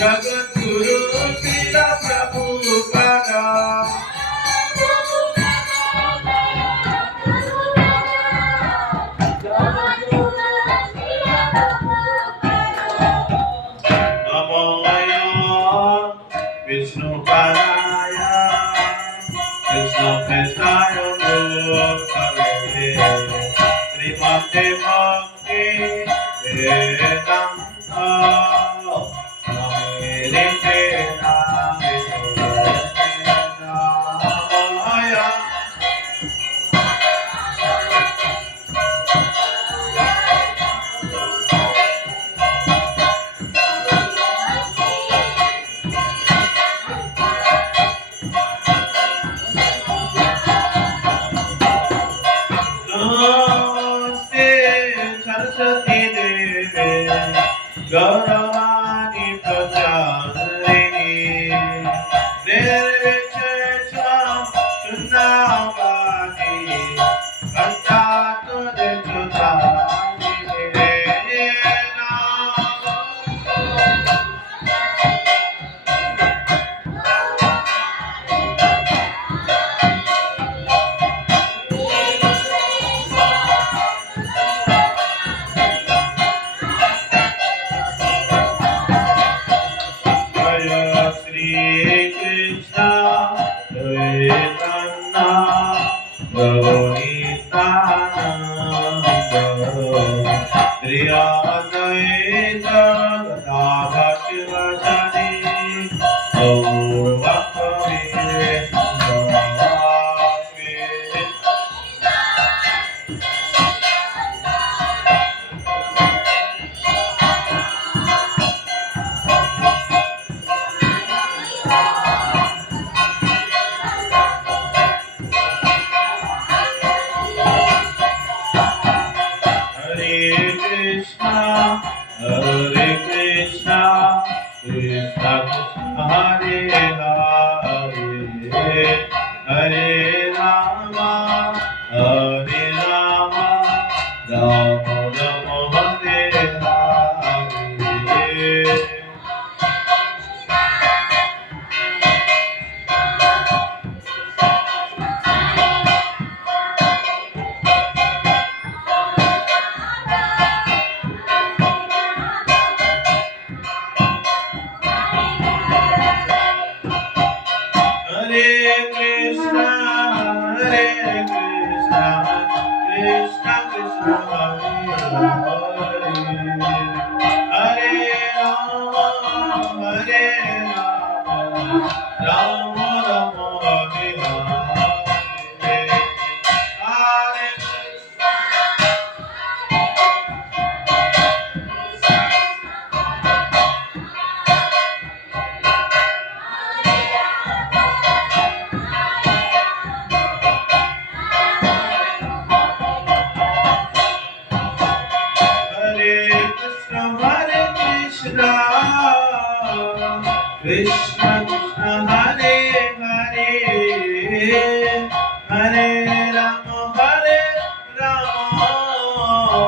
जगद्गुरु श्रील प्रभुपादा विष्णुपदाय कृष्णप्रेष्ठाय भूतले श्रीमते भक्ति वेदान्त नमेते नामे नामाय सरस्वती देवे गौरवाणी प्रचारिणी निर्विशेषं शून्यवादी पंचात् देशुतारिणे Shri Krishna Chaitanya Prabhu Nityananda Shri Advaita Gadadhar Shivasani Gaur Bhakta Hare Krishna, Krishna Krishna Hare Hare, Hare Rama, Hare Rama, Rama Rama Hare Hare. Hare Krishna, Krishna Krishna Hare Hare, Hare Rama, Rama Rama Hare Hare.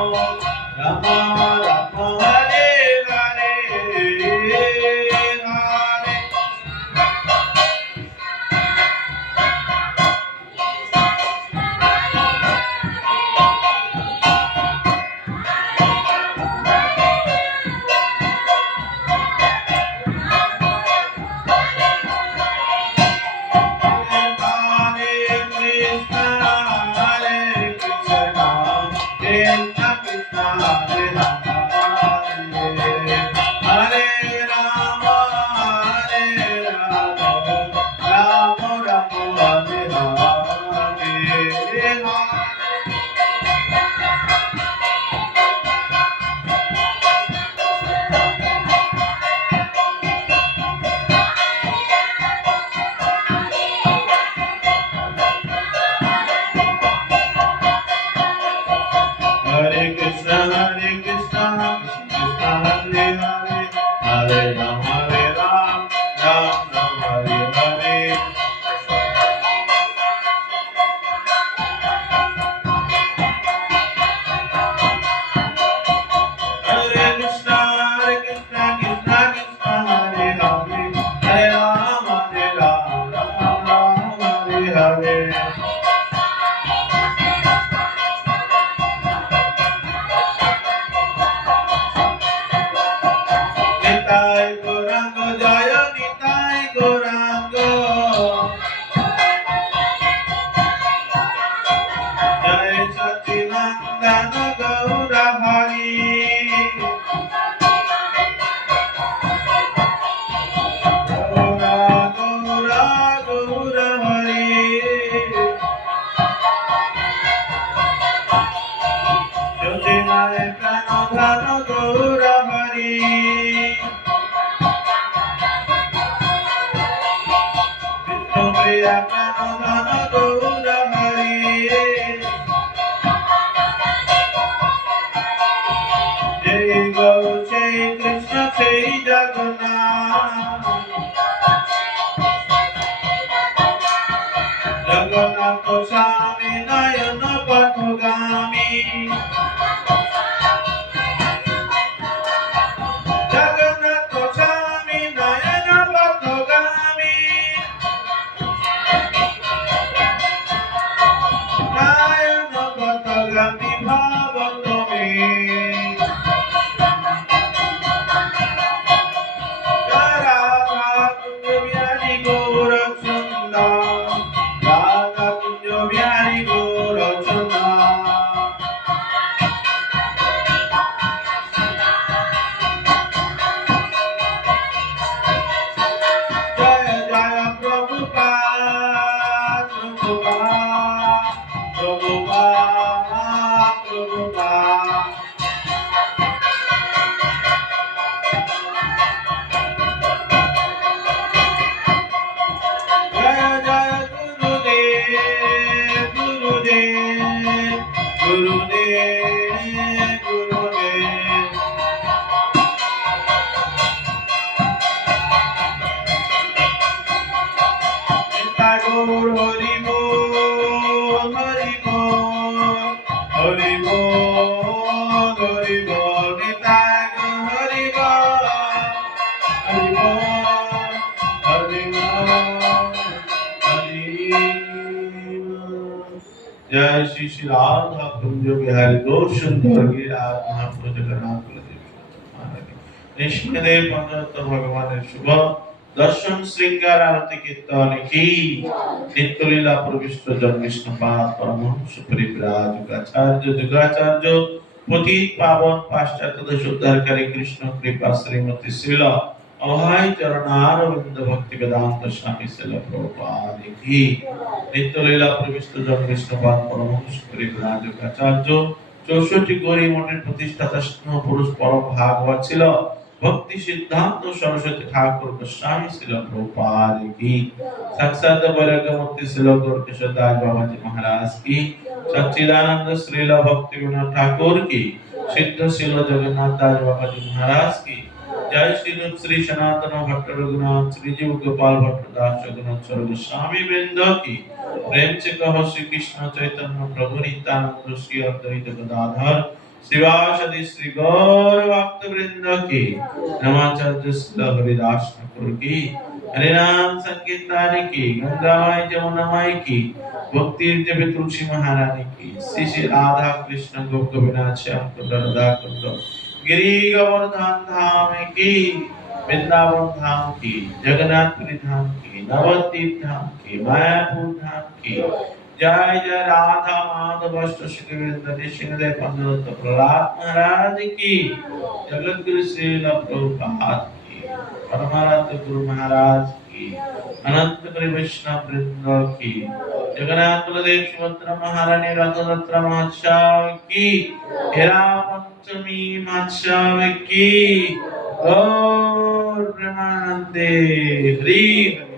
Hare Krishna, Krishna Krishna Hare Hare, Hare Rama, Rama Rama Hare Hare, Hare Hare धन गौर हरि विष्णु प्रिया प्राण धन गौर हरि जय गौ जय कृष्ण जय जगन्नाथ जगन्नाथ स्वामी नयन पथगामी जगन्नाथ स्वामी नयन पथगामी नयन पथगामी भाव तुम्हें राधा कुंज बिहारी गौर सुंदर राधा कुंज बिहारी गौर सुंदर जय जय प्रभुपाद प्रभुपाद प्रभुपाद प्रभुपाद जय जय गुरुदेव गुरुदेव गुरुदेव गुरुदेव गौर हरि बोल हरि बोल हरि बोल हरि बोल निताय गौर हरि बोल हरि बोल हरि बोल हरि बोल। जय श्री श्री राधा कुंज बिहारी गौर सुंदर गिरिराज महाप्रभु जगन्नाथ बलदेव महाराज निष्णदेव पंचरत्न भगवान शुभ दर्शन श्रृंगार आरती कीर्तन की नित्य लीला प्रविष्ट जन विष्णुपाद परमहंस परिव्राज जुगाचार्य जुगाचार्य पतित पावन पाश्चात्य देश उद्धारकारी कृष्ण कृपा श्रीमती श्रील अभय चरणारविंद भक्ति वेदांत स्वामी श्रील प्रभुपाद की नित्य लीला प्रविष्ट जन विष्णुपाद परमहंस परिव्राज जुगाचार्य 64 गौरी मठের প্রতিষ্ঠাতা স্নেহ পুরুষ পরম ভাগবত ছিল भक्ति सिद्धांत सरस्वती ठाकुर गोस्वामी श्रील प्रभुपाद की साक्षात वैराग्यमूर्ति श्रील गौरकिशोरदास बाबा जी महाराज की सच्चिदानंद श्रील भक्ति विनोद ठाकुर की सिद्ध श्रील जगन्नाथ दास बाबा जी महाराज की जय श्री रूप श्री सनातन भट्ट रघुनाथ श्री जीव गोपाल भट्ट दास जगन्नाथ गोस्वामी वृंद की प्रेम से कहो श्री कृष्ण चैतन्य प्रभु नित्यानंद श्री अद्वैत गदाधर शिवासदि श्री गौर भक्त वृंद की नमाचार्य श्री हरिदास ठाकुर की हरे नाम संकीर्तन की गंगामाई जमुनामाई की भक्ति देवी तुलसी महारानी की श्री श्री राधा कृष्ण गोप गोपीनाथ श्याम कुंड राधा कुंड गिरी गोवर्धन धाम की वृंदावन धाम की जगन्नाथपुरी धाम की नवद्वीप धाम की मायापुर धाम की जय जय राधा माधव श्री सिंहदेव पंचरत्न प्रहलाद महाराज की जगत गुरु श्रील प्रभुपाद की परमाराध्य गुरु महाराज की अनंत वैष्णव वृंद की जगन्नाथ बलदेव सुभद्रा महारानी रथ यात्रा महोत्सव की हेरा पंचमी महोत्सव की गौर प्रेमानंदे हरि हरि।